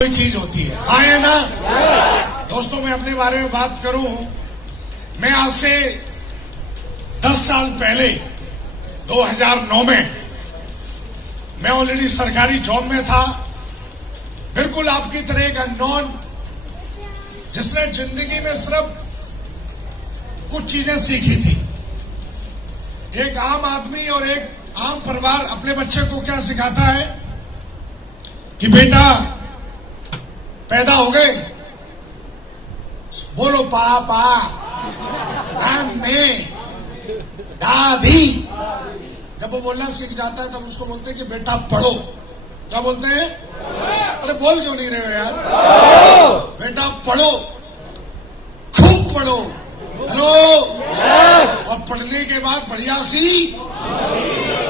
कोई चीज होती है, हाँ है ना। दोस्तों, मैं अपने बारे में बात करूं, मैं आज से 10 साल पहले 2009 में मैं ऑलरेडी सरकारी जॉब में था, बिल्कुल आपकी तरह एक अननोन जिसने जिंदगी में सिर्फ कुछ चीजें सीखी थी। एक आम आदमी और एक आम परिवार अपने बच्चे को क्या सिखाता है कि बेटा पैदा हो गए, बोलो पापा, मम्मी, दादी। जब वो बोलना सीख जाता है तब उसको बोलते हैं कि बेटा पढ़ो। क्या बोलते हैं? अरे बोल क्यों नहीं रहे हो यार? बेटा पढ़ो, खूब पढ़ो, हेलो। और पढ़ने के बाद बढ़िया सी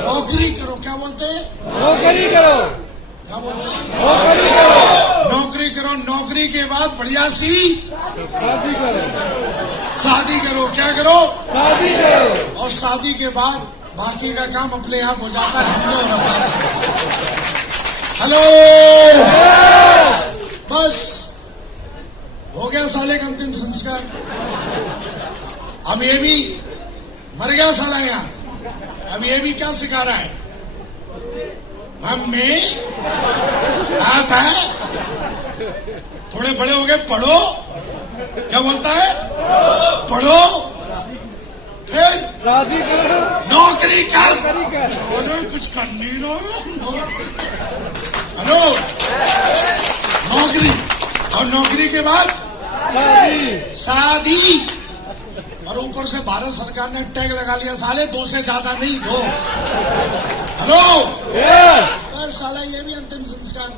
नौकरी करो। क्या बोलते हैं? नौकरी करो। क्या बोलते हैं? नौकरी करो। नौकरी करो। नौकरी के बाद बढ़िया सी शादी करो। शादी करो। क्या करो? शादी करो। और शादी के बाद बाकी का काम अपने आप हो जाता है, हमने और हमारा। हेलो, बस हो गया साले का अंतिम संस्कार। अब ये भी मर गया साला यहाँ। अब ये भी क्या सिखा रहा है? मम्मी आप है, थोड़े बड़े हो गए, पढ़ो। क्या बोलता है? पढ़ो, फिर शादी करो, नौकरी कर। कर। कुछ कर नहीं रहा। हेलो, नौकरी, और नौकरी के बाद शादी। और ऊपर से भारत सरकार ने टैग लगा लिया, साले 2 से ज्यादा नहीं, 2। हेलो, पर साला ये भी अंतिम संस्कार।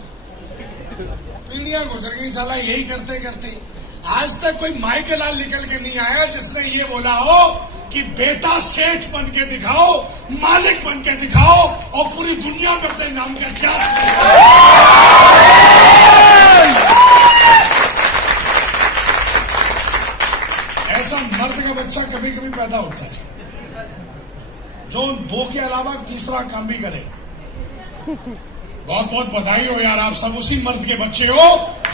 पीढ़ियां गुजर गई साला यही करते करते। आज तक कोई माई के लाल निकल के नहीं आया जिसने ये बोला हो कि बेटा सेठ बन के दिखाओ, मालिक बन के दिखाओ और पूरी दुनिया में अपने नाम का इतिहास बनाओ। ऐसा मर्द का बच्चा कभी कभी पैदा होता है जो 2 के अलावा तीसरा काम भी करे। बहुत बहुत बधाई हो यार, आप सब उसी मर्द के बच्चे हो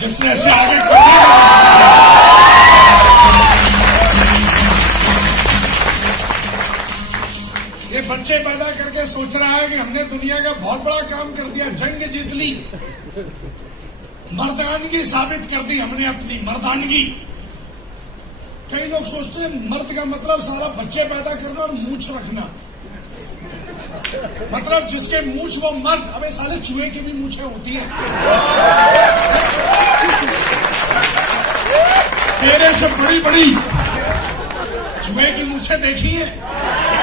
जिसने ऐसे आगे ये बच्चे पैदा करके सोच रहा है कि हमने दुनिया का बहुत बड़ा काम कर दिया, जंग जीत ली, मर्दानगी साबित कर दी हमने, अपनी मर्दानगी। कई लोग सोचते हैं मर्द का मतलब सारा बच्चे पैदा करना और मूंछ रखना, मतलब जिसके मूंछ वो मर्द। अबे साले चूहे की भी मूंछें होती हैं, तेरे से बड़ी बड़ी चूहे की मूंछें देखी है?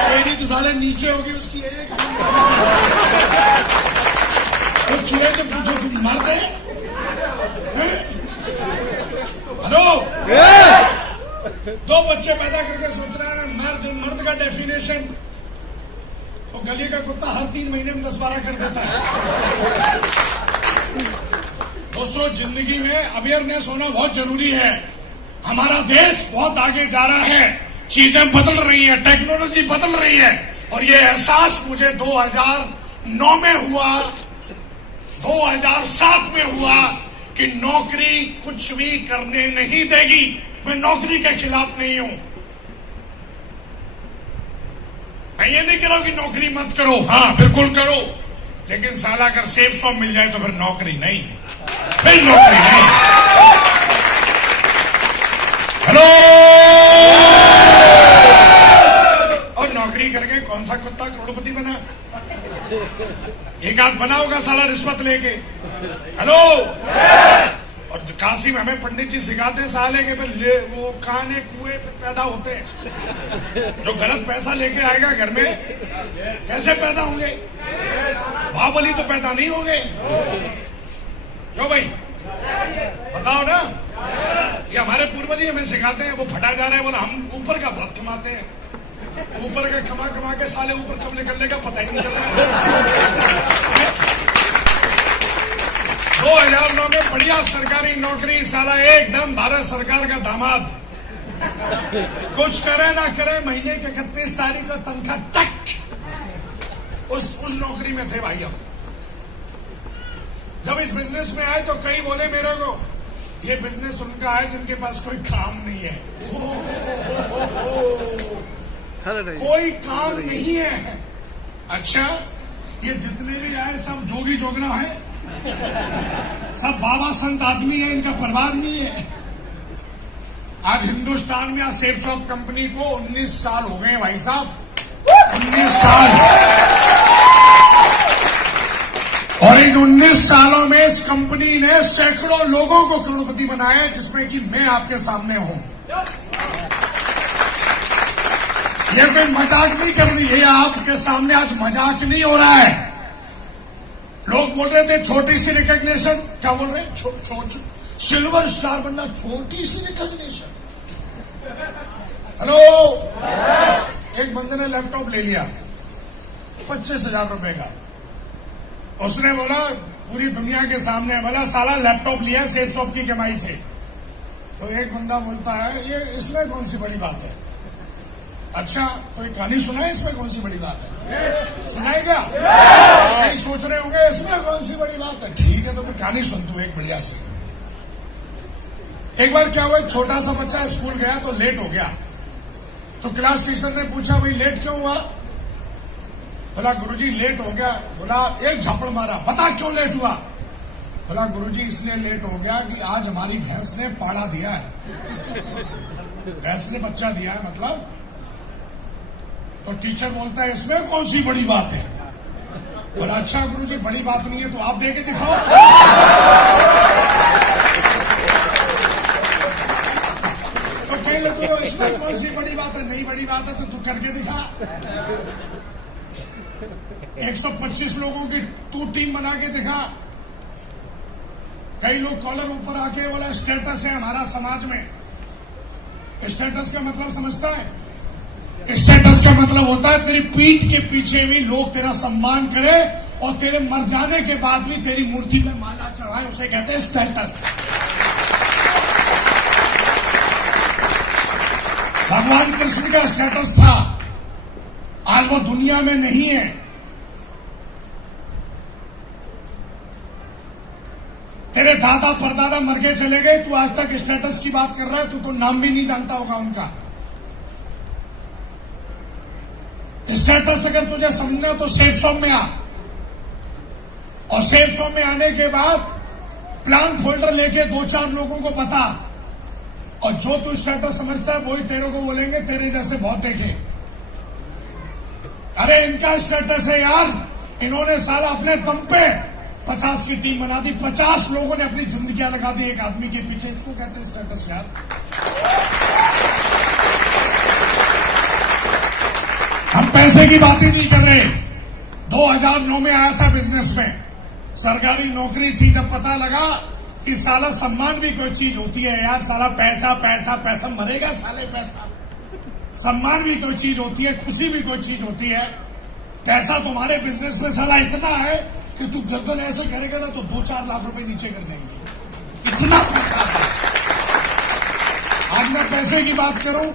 तेरी तो साले नीचे होगी, उसकी एक। तो चूहे के पूछो तुम मर्द है? हेलो, 2 बच्चे पैदा करके सोच रहा है मर्द का डेफिनेशन तो गली का कुत्ता हर 3 महीने में 10-12 कर देता है। दोस्तों, जिंदगी में अवेयरनेस होना बहुत जरूरी है। हमारा देश बहुत आगे जा रहा है, चीजें बदल रही है, टेक्नोलॉजी बदल रही है, और ये एहसास मुझे 2009 में हुआ, 2007 में हुआ कि नौकरी कुछ भी करने नहीं देगी। मैं नौकरी के खिलाफ नहीं हूं। मैं ये नहीं कह रहा हूं कि नौकरी मत करो, हाँ बिल्कुल करो, लेकिन साला अगर सेफ सॉप मिल जाए तो फिर नौकरी नहीं, फिर नौकरी नहीं। हेलो, और नौकरी करके कौन सा कुत्ता करोड़पति बना? एक आध बना होगा साला रिश्वत लेके। हेलो, और काशी में हमें पंडित जी सिखाते हैं साले के फिर वो काने कुएं पे पैदा होते हैं। जो गलत पैसा लेके आएगा घर में कैसे पैदा होंगे? बाहुबली तो पैदा नहीं होंगे। क्यों भाई बताओ ना? ये हमारे पूर्वज ही हमें सिखाते हैं। वो फटा जा रहा है, बोला हम ऊपर का बहुत कमाते हैं, ऊपर का कमा कमा के साले ऊपर कब निकलने का पता ही नहीं चल रहा। 2009 में बढ़िया सरकारी नौकरी, साला एकदम भारत सरकार का दामाद, कुछ करे ना करे महीने के 31 तारीख को तनख्वाह तक उस नौकरी में थे भाई। हम जब इस बिजनेस में आए तो कई बोले मेरे को, ये बिजनेस उनका है जिनके पास कोई काम नहीं है। कोई काम नहीं है। अच्छा, ये जितने भी आए सब जोगी जोगना है, सब बाबा संत आदमी है, इनका परिवार नहीं है। आज हिंदुस्तान में सेफ शॉप कंपनी को 19 साल हो गए भाई साहब, 19 साल। और इन 19 सालों में इस कंपनी ने सैकड़ों लोगों को करोड़पति बनाया है, जिसमें कि मैं आपके सामने हूं। ये कोई मजाक नहीं कर रही है, आपके सामने आज मजाक नहीं हो रहा है। लोग बोल रहे थे छोटी सी रिकॉग्निशन, क्या बोल रहे हैं, सिल्वर स्टार बनना, छोटी सी रिकॉग्निशन। हेलो, एक बंदे ने लैपटॉप ले लिया 25,000 रुपए का। उसने बोला पूरी दुनिया के सामने, बोला साला लैपटॉप लिया सेफ शॉप की कमाई से। तो एक बंदा बोलता है ये इसमें कौन सी बड़ी बात है। अच्छा, कोई कहानी सुनाए, इसमें कौन सी बड़ी बात है, सुनाएगा? नहीं सोच रहे होंगे इसमें कौन सी बड़ी बात है। ठीक है, तो फिर कहानी सुन तू एक बढ़िया सी। एक बार क्या हुआ, एक छोटा सा बच्चा स्कूल गया तो लेट हो गया। तो क्लास टीचर ने पूछा भाई लेट क्यों हुआ। बोला गुरुजी लेट हो गया। बोला एक झापड़ मारा, बता क्यों लेट हुआ। बोला गुरुजी इसलिए लेट हो गया कि आज हमारी भैंस ने पाड़ा दिया है। भैंस ने बच्चा दिया है मतलब। तो टीचर बोलता है इसमें कौन सी बड़ी बात है। बोला अच्छा गुरुजी बड़ी बात नहीं है तो आप दे के दिखाओ। तो कहीं लोग इसमें कौन सी बड़ी बात है, नहीं बड़ी बात है तो तू करके दिखा। 125 लोगों की तू टीम बना के दिखा। कई लोग कॉलर ऊपर आके बोला स्टेटस है हमारा समाज में। स्टेटस का मतलब समझता है? स्टेटस का मतलब होता है तेरी पीठ के पीछे भी लोग तेरा सम्मान करें और तेरे मर जाने के बाद भी तेरी मूर्ति में माला चढ़ाए, उसे कहते हैं स्टेटस। भगवान कृष्ण का स्टेटस था, आज वो दुनिया में नहीं है। तेरे दादा परदादा मर के चले गए, तू आज तक स्टेटस की बात कर रहा है, तू तो नाम भी नहीं जानता होगा उनका। स्टेटस अगर तुझे समझना तो सेफ शॉप में आ, और सेफ शॉप में आने के बाद प्लान फोल्डर लेके 2-4 लोगों को बता, और जो तू स्टेटस समझता है वही तेरे को बोलेंगे तेरे जैसे बहुत देखे। अरे इनका स्टेटस है यार, इन्होंने साला अपने दम पे 50 की टीम बना दी, 50 लोगों ने अपनी जिंदगियां लगा दी एक आदमी के पीछे, इसको कहते हैं स्टेटस यार। हम पैसे की बात ही नहीं कर रहे। 2009 में आया था बिजनेस में, सरकारी नौकरी थी, जब पता लगा कि साला सम्मान भी कोई चीज होती है यार, साला पैसा पैसा पैसा मरेगा साले पैसा। सम्मान भी कोई चीज होती है, खुशी भी कोई चीज होती है। पैसा तुम्हारे बिजनेस में साला इतना है कि तू गर्दन ऐसे करेगा ना तो 2-4 लाख रुपए नीचे कर देंगे, इतना पैसा है। आज मैं पैसे की बात करूं,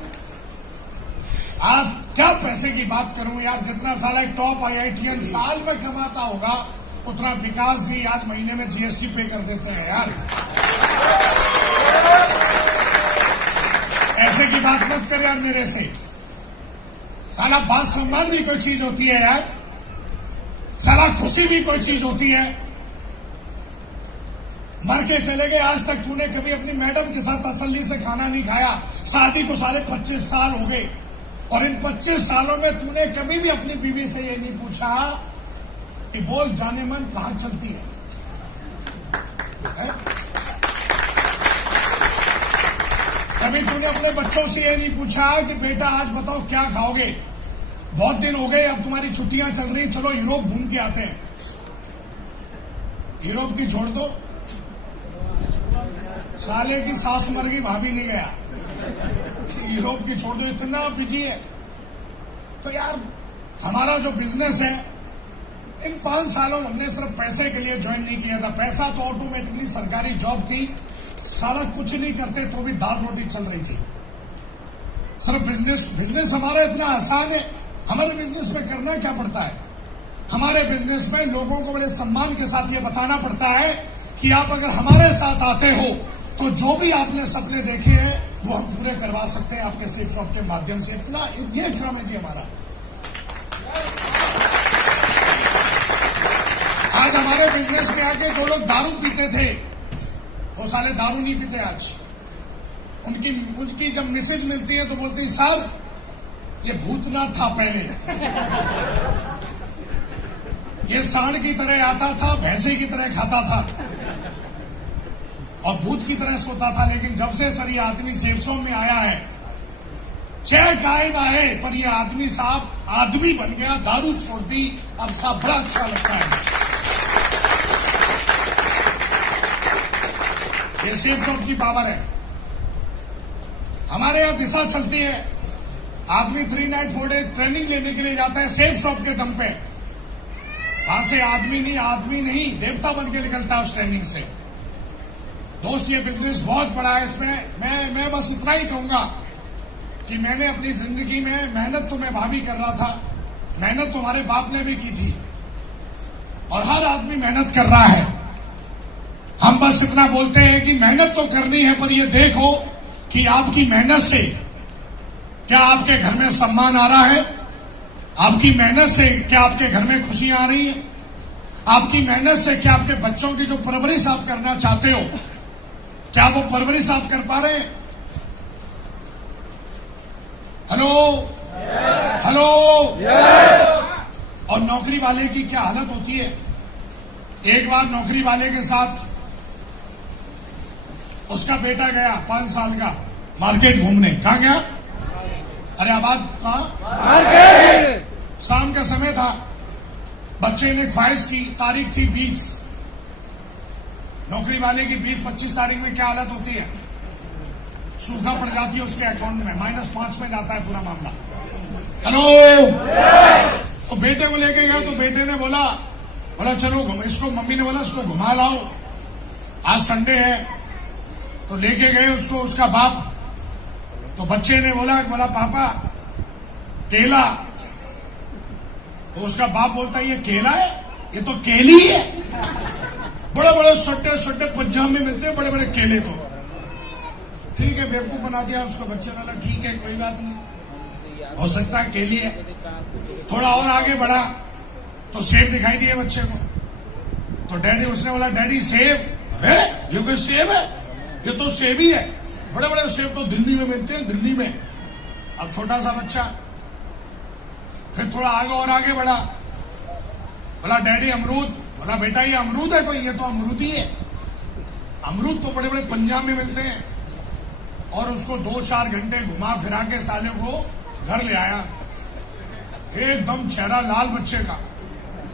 आज क्या पैसे की बात करूं यार, जितना साला एक टॉप IITian साल में कमाता होगा उतना विकास जी आज महीने में GST पे कर देते हैं यार। ऐसे की बात मत कर यार मेरे से। साला बात सम्मान भी कोई चीज होती है यार, साला खुशी भी कोई चीज होती है। मर के चले गए, आज तक तूने कभी अपनी मैडम के साथ तसल्ली से खाना नहीं खाया। शादी को साले 25 साल हो गए, और इन 25 सालों में तूने कभी भी अपनी बीवी से ये नहीं पूछा कि बोल जाने मन कहां चलती है? कभी तूने अपने बच्चों से ये नहीं पूछा कि बेटा आज बताओ क्या खाओगे? बहुत दिन हो गए, अब तुम्हारी छुट्टियां चल रही, चलो यूरोप घूम के आते हैं। यूरोप की छोड़ दो, साले की सास मर गई, भाभी नहीं गया। यूरोप की छोड़ दो, इतना बिजी है। तो यार हमारा जो बिजनेस है, इन 5 सालों में हमने सिर्फ पैसे के लिए ज्वाइन नहीं किया था। पैसा तो ऑटोमेटिकली सरकारी जॉब थी, सारा कुछ नहीं करते तो भी दाल रोटी चल रही थी। सिर्फ बिजनेस हमारा इतना आसान है। हमारे बिजनेस में करना क्या पड़ता है? हमारे बिजनेस में लोगों को बड़े सम्मान के साथ ये बताना पड़ता है कि आप अगर हमारे साथ आते हो तो जो भी आपने सपने देखे हैं वो हम पूरे करवा सकते हैं आपके सेफ शॉप के माध्यम से। इतना ये काम है जी हमारा। आज हमारे बिजनेस में आके जो लोग दारू पीते थे वो साले दारू नहीं पीते आज। उनकी जब मैसेज मिलती है तो बोलती सर ये भूतनाथ था पहले, ये सांड की तरह आता था, भैंसे की तरह खाता था और भूत की तरह सोता था, लेकिन जब से सर ये आदमी सेफ जोन में आया है, चेक आएगा है पर ये आदमी साहब आदमी बन गया, दारू छोड़ दी, अब साहब बड़ा अच्छा लगता है। ये सेफ जोन की पावर है। हमारे यहां दिशा चलती है, आदमी 3 नाइट 4 डे ट्रेनिंग लेने के लिए जाता है सेफ शॉप के दम पे, वहां से आदमी नहीं देवता बन के निकलता है उस ट्रेनिंग से। दोस्त ये बिजनेस बहुत बड़ा है। इसमें मैं बस इतना ही कहूंगा कि मैंने अपनी जिंदगी में मेहनत तो मैं भाभी कर रहा था, मेहनत तो हमारे बाप ने भी की थी और हर आदमी मेहनत कर रहा है। हम बस इतना बोलते हैं कि मेहनत तो करनी है पर ये देखो कि आपकी मेहनत से क्या आपके घर में सम्मान आ रहा है, आपकी मेहनत से क्या आपके घर में खुशियां आ रही है, आपकी मेहनत से क्या आपके बच्चों की जो परवरिश आप करना चाहते हो क्या वो परवरिश आप कर पा रहे हैं? हेलो हेलो और नौकरी वाले की क्या हालत होती है। एक बार नौकरी वाले के साथ उसका बेटा गया 5 साल का मार्केट घूमने। कहां गया? अरे आबाद कहां? शाम का समय था, बच्चे ने ख्वाहिश की, तारीख थी 20। नौकरी वाले की 20-25 तारीख में क्या हालत होती है? सूखा पड़ जाती है उसके अकाउंट में, -5 में जाता है पूरा मामला। हेलो तो बेटे को लेके गया तो बेटे ने बोला चलो इसको, मम्मी ने बोला इसको घुमा लाओ, आज संडे है। तो लेके गए उसको उसका बाप। तो बच्चे ने बोला पापा केला। तो उसका बाप बोलता है ये केला है, ये तो केली है। बड़े बड़े सट्टे पंजाब में मिलते हैं, बड़े बड़े केले। तो ठीक है, बेवकूफ बना दिया उसको। बच्चे वाला ठीक है कोई बात नहीं, हो सकता है केली है। थोड़ा और आगे बढ़ा तो सेब दिखाई दिए बच्चे को। तो डैडी, उसने बोला डैडी सेब। अरे ये कोई सेब है? ये तो सेब ही है। बड़े बड़े सेब तो दिल्ली में मिलते हैं, दिल्ली में। अब छोटा सा बच्चा फिर थोड़ा आगे और आगे बढ़ा, बोला डैडी अमरूद। बोला बेटा ये अमरूद है कोई? ये तो अमरूद ही है। अमरूद तो बड़े बड़े पंजाब में मिलते हैं। और उसको 2-4 घंटे घुमा फिरा के साले को घर ले आया। एकदम चेहरा लाल बच्चे का,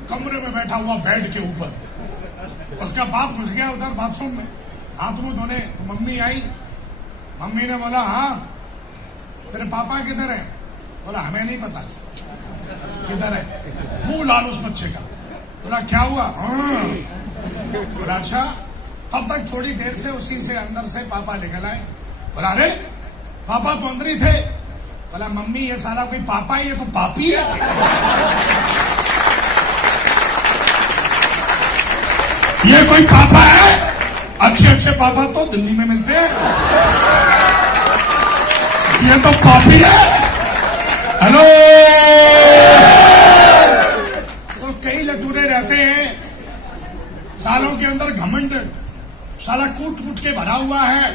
कमरे में बैठा हुआ बेड के ऊपर। उसका बाप घुस गया उधर बाथरूम में हाथ मुंह धोने। तो मम्मी आई, मम्मी ने बोला हाँ तेरे पापा किधर है? बोला हमें नहीं पता किधर है। मुंह लाल उस बच्चे का। बोला क्या हुआ? बोला अच्छा। तब तक थोड़ी देर से उसी से अंदर से पापा निकल आए। बोला अरे पापा तो अंदर ही थे। बोला मम्मी ये सारा कोई पापा है, ये तो पापी है। ये कोई पापा है? अच्छे पापा तो दिल्ली में मिलते हैं, ये तो पापी है। हेलो तो कई लटूरे रहते हैं, सालों के अंदर घमंड साला कूट के भरा हुआ है।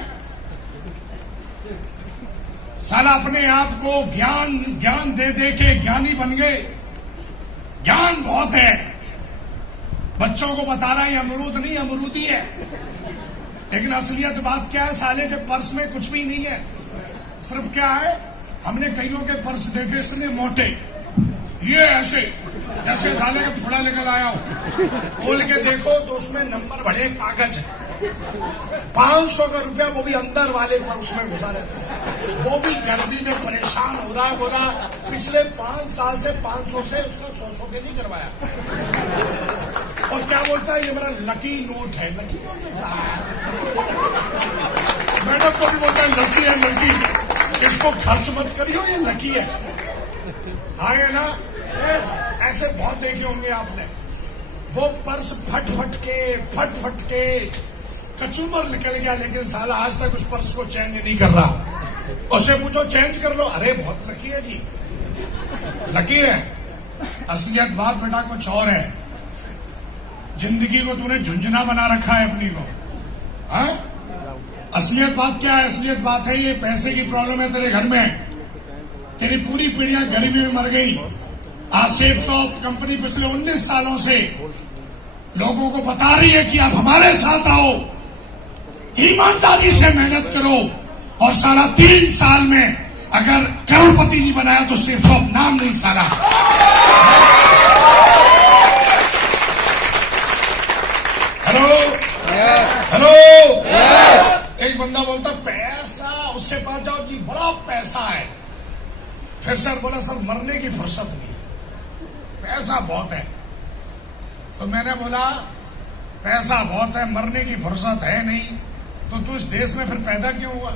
साला अपने आप को ज्ञान दे के ज्ञानी बन गए। ज्ञान बहुत है, बच्चों को बता रहा है अमरूद नहीं अमरूदी है। लेकिन असलियत बात क्या है? साले के पर्स में कुछ भी नहीं है। सिर्फ क्या है, हमने कईयों के पर्स देखे इतने मोटे, ये ऐसे जैसे साले का फोड़ा लेकर आया हो। खोल के देखो तो उसमें नंबर भरे कागज है, 500 का रुपया, वो भी अंदर वाले पर उसमें घुसा रहता है। वो भी गर्मी में परेशान हो रहा है। बोला पिछले 5 साल से 500 से उसका 100 के नहीं करवाया। और क्या बोलता है ये मेरा लकी नोट है। लकी नोट है साहब। मैडम को भी बोलता है लकी है, लकी, इसको खर्च मत करियो, ये लकी है। आगे ना ऐसे बहुत देखे होंगे आपने। वो पर्स फट फट के कचूमर निकल गया, लेकिन साला आज तक उस पर्स को चेंज नहीं कर रहा। उससे पूछो चेंज कर लो, अरे बहुत लकी है जी, लकी है। असलियत बात बेटा कुछ और है। जिंदगी को तूने झुंझुना बना रखा है अपनी को। हाँ, असलियत बात क्या है? असलियत बात है ये पैसे की प्रॉब्लम है तेरे घर में। तेरी पूरी पीढ़ियां गरीबी में मर गई। आज सेफ शॉप कंपनी पिछले 19 सालों से लोगों को बता रही है कि आप हमारे साथ आओ, ईमानदारी से मेहनत करो, और साला 3 साल में अगर करोड़पति नहीं बनाया तो सेफ शॉप नाम नहीं साला। हेलो हेलो, एक बंदा बोलता पैसा, उसके पास जाओ जी बड़ा पैसा है। फिर सर बोला सर मरने की फुर्सत नहीं, पैसा बहुत है। तो मैंने बोला पैसा बहुत है, मरने की फुर्सत है नहीं, तो तू इस देश में फिर पैदा क्यों हुआ?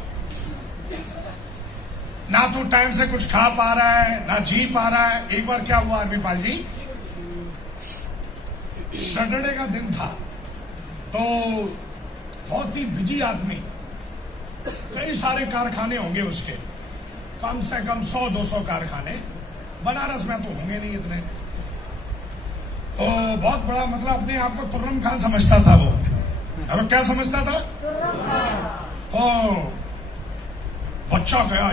ना तू टाइम से कुछ खा पा रहा है, ना जी पा रहा है। एक बार क्या हुआ आर्मी पाल जी, सैटरडे का दिन था, तो बहुत ही बिजी आदमी, कई सारे कारखाने होंगे उसके, कम से कम 100-200 कारखाने। बनारस में तो होंगे नहीं इतने। तो बहुत बड़ा, मतलब अपने आप को तुर्रम खान समझता था वो। और क्या समझता था? तो बच्चा गया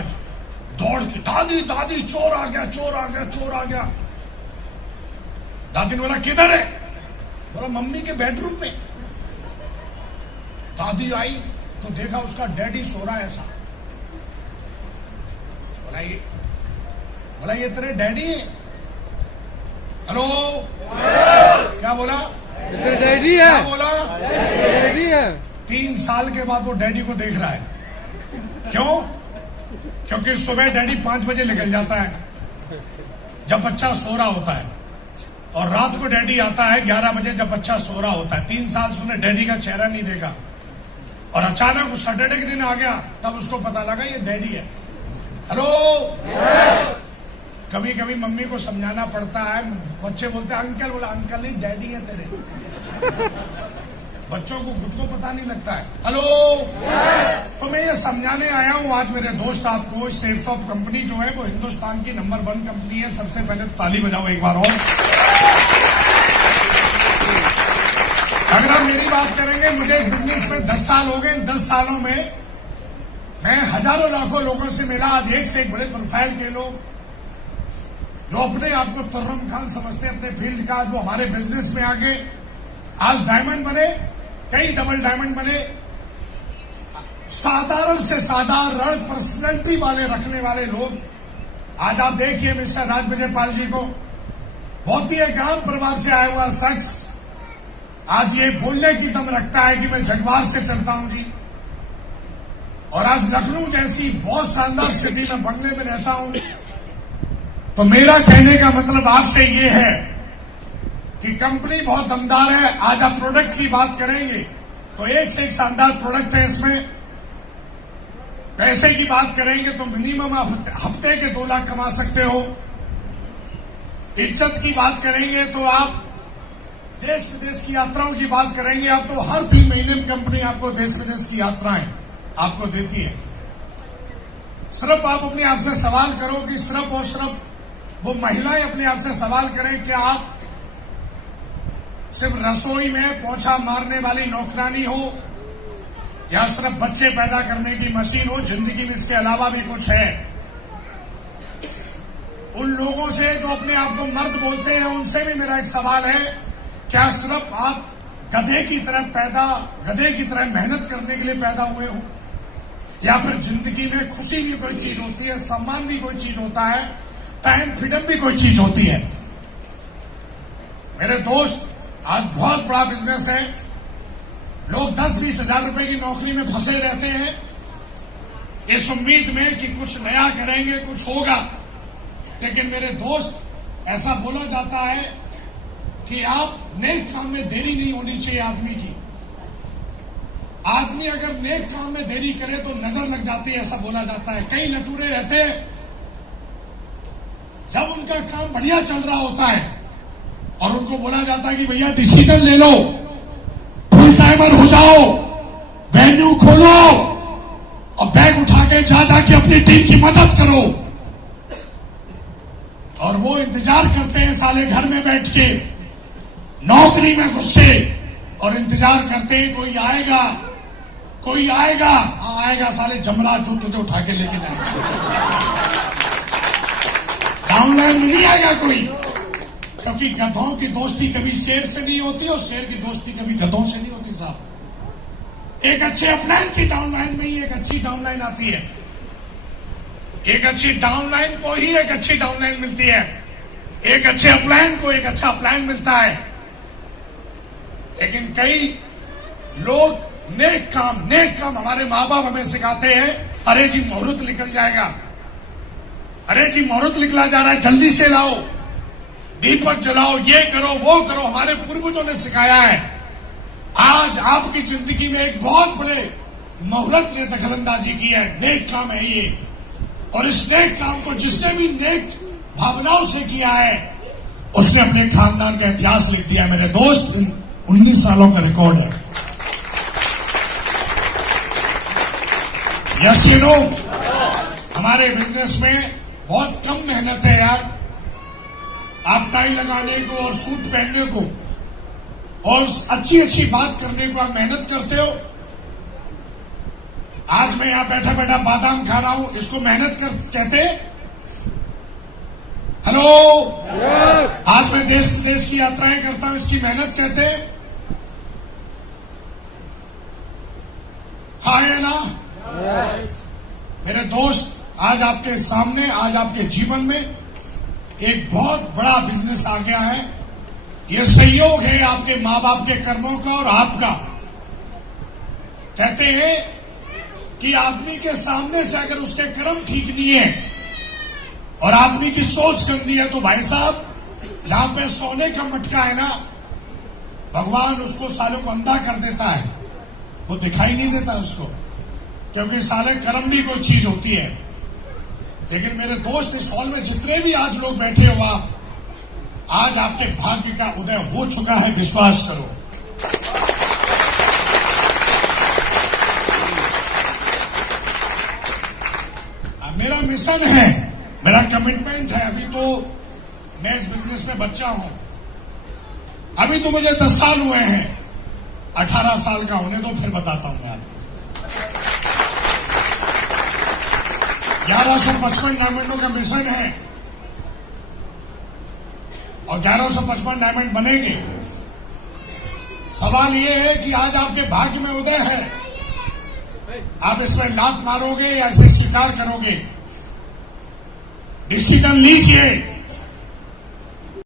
दौड़ के, दादी दादी चोर आ गया, चोर आ गया, चोर आ गया। दादी ने बोला किधर है? बोला मम्मी के बेडरूम में। दादी आई तो देखा उसका डैडी सो रहा है ऐसा। बोला ये तेरे डैडी है? हेलो, क्या बोला? डैडी है। क्या बोला? डैडी है। 3 साल के बाद वो डैडी को देख रहा है। क्यों? क्योंकि सुबह डैडी 5 बजे निकल जाता है जब बच्चा सो रहा होता है, और रात को डैडी आता है 11 बजे जब बच्चा सो रहा होता है। 3 साल से उसने डैडी का चेहरा नहीं देखा, और अचानक उस सैटरडे के दिन आ गया, तब उसको पता लगा ये डैडी है। हेलो, कभी कभी मम्मी को समझाना पड़ता है। बच्चे बोलते हैं अंकल, बोला अंकल नहीं डैडी है तेरे। बच्चों को खुद को पता नहीं लगता है। हेलो, तो मैं ये समझाने आया हूं आज मेरे दोस्त आपको, सेफ शॉप कंपनी जो है वो हिंदुस्तान की नंबर 1 कंपनी है। सबसे पहले तो ताली बजाओ एक बार और। अगर आप मेरी बात करेंगे, मुझे बिजनेस में 10 साल हो गए। 10 सालों में मैं हजारों लाखों लोगों से मिला। आज एक से एक बड़े प्रोफाइल के लोग जो अपने आप को तुर्रम खान समझते हैं अपने फील्ड का, आज वो हमारे बिजनेस में आगे आज डायमंड बने, कई डबल डायमंड बने। साधारण से साधारण पर्सनैलिटी वाले रखने वाले लोग। आज आप देखिए मिस्टर राजविजय पाल जी को, बहुत ही एक आम परिवार से आया हुआ शख्स आज ये बोलने की दम रखता है कि मैं जगवार से चलता हूं जी, और आज लखनऊ जैसी बहुत शानदार सिटी में बंगले में रहता हूं। तो मेरा कहने का मतलब आपसे ये है कि कंपनी बहुत दमदार है। आज आप प्रोडक्ट की बात करेंगे तो एक से एक शानदार प्रोडक्ट है इसमें। पैसे की बात करेंगे तो मिनिमम आप हफ्ते के 2 लाख कमा सकते हो। इज्जत की बात करेंगे तो आप देश विदेश की यात्राओं की बात करेंगे आप, तो हर 3 महीने में कंपनी आपको देश विदेश की यात्राएं आपको देती है। सिर्फ आप अपने आप से सवाल करो कि सिर्फ और सिर्फ वो महिलाएं अपने आप से सवाल करें कि आप सिर्फ रसोई में पोछा मारने वाली नौकरानी हो या सिर्फ बच्चे पैदा करने की मशीन हो, जिंदगी में इसके अलावा भी कुछ है। उन लोगों से जो अपने आप को मर्द बोलते हैं उनसे भी मेरा एक सवाल है, क्या सिर्फ आप गधे की तरह मेहनत करने के लिए पैदा हुए हो, या फिर जिंदगी में खुशी भी कोई चीज होती है, सम्मान भी कोई चीज होता है, टाइम फ्रीडम भी कोई चीज होती है। मेरे दोस्त, आज बहुत बड़ा बिजनेस है। लोग 10-20 हजार रुपए की नौकरी में फंसे रहते हैं इस उम्मीद में कि कुछ नया करेंगे, कुछ होगा। लेकिन मेरे दोस्त, ऐसा बोला जाता है कि आप नेक काम में देरी नहीं होनी चाहिए आदमी की। आदमी अगर नेक काम में देरी करे तो नजर लग जाती है, ऐसा बोला जाता है। कई लटूरे रहते हैं, जब उनका काम बढ़िया चल रहा होता है और उनको बोला जाता है कि भैया डिसीजन ले लो, फुल टाइमर हो जाओ, वेन्यू खोलो और बैग उठा के जाके अपनी टीम की मदद करो, और वो इंतजार करते हैं साले घर में बैठ के, नौकरी में घुस के, और इंतजार करते हैं कोई आएगा, कोई आएगा। हाँ आएगा साले जमराज, जो तुझे उठा के लेके जाएगा। डाउनलाइन में नहीं आएगा कोई, क्योंकि गधों की दोस्ती कभी शेर से नहीं होती और शेर की दोस्ती कभी गधों से नहीं होती साहब। एक अच्छे अपलाइन की डाउनलाइन में ही एक अच्छी डाउनलाइन आती है, एक अच्छी डाउनलाइन को ही एक अच्छी डाउनलाइन मिलती है, एक अच्छे अपलाइन को एक अच्छा अपलाइन मिलता है। लेकिन कई लोग नेक काम हमारे माँ बाप हमें सिखाते हैं, अरे जी मुहूर्त निकल जाएगा, अरे जी मुहूर्त निकला जा रहा है, जल्दी से लाओ, दीपक जलाओ, ये करो वो करो। हमारे पूर्वजों ने सिखाया है। आज आपकी जिंदगी में एक बहुत बड़े मुहूर्त ने दखलंदाजी की है, नेक काम है ये, और इस नेक काम को जिसने भी नेक भावनाओं से किया है उसने अपने खानदान का इतिहास लिख दिया। मेरे दोस्त, 19 सालों का रिकॉर्ड है। यस यू नो, हमारे बिजनेस में बहुत कम मेहनत है यार। आप टाई लगाने को और सूट पहनने को और अच्छी अच्छी बात करने को आप मेहनत करते हो। आज मैं यहां बैठा बैठा बादाम खा रहा हूं, इसको मेहनत कहते हैं? हेलो, आज मैं देश विदेश की यात्राएं करता हूं, इसकी मेहनत कहते हैं? हाँ या ना? मेरे दोस्त, आज आपके सामने, आज आपके जीवन में एक बहुत बड़ा बिजनेस आ गया है। ये सहयोग है आपके माँ बाप के कर्मों का और आपका। कहते हैं कि आदमी के सामने से अगर उसके कर्म ठीक नहीं है और आदमी की सोच गंदी है, तो भाई साहब जहां पे सोने का मटका है ना, भगवान उसको सालों को अंधा कर देता है, वो दिखाई नहीं देता उसको, क्योंकि साले कर्म भी कोई चीज होती है। लेकिन मेरे दोस्त, इस हॉल में जितने भी आज लोग बैठे हो, आप आज आपके भाग्य का उदय हो चुका है, विश्वास करो। मेरा मिशन है, मेरा कमिटमेंट है। अभी तो मैं इस बिजनेस में बच्चा हूं, अभी तो मुझे 10 साल हुए हैं, 18 साल का होने दो, फिर बताता हूं मैं आपको। 1155 डायमंडों का मिशन है और 1155 डायमंड बनेंगे। सवाल ये है कि आज आपके भाग्य में उदय है, आप इसमें लात मारोगे या इसे स्वीकार करोगे? डिसीजन लीजिए।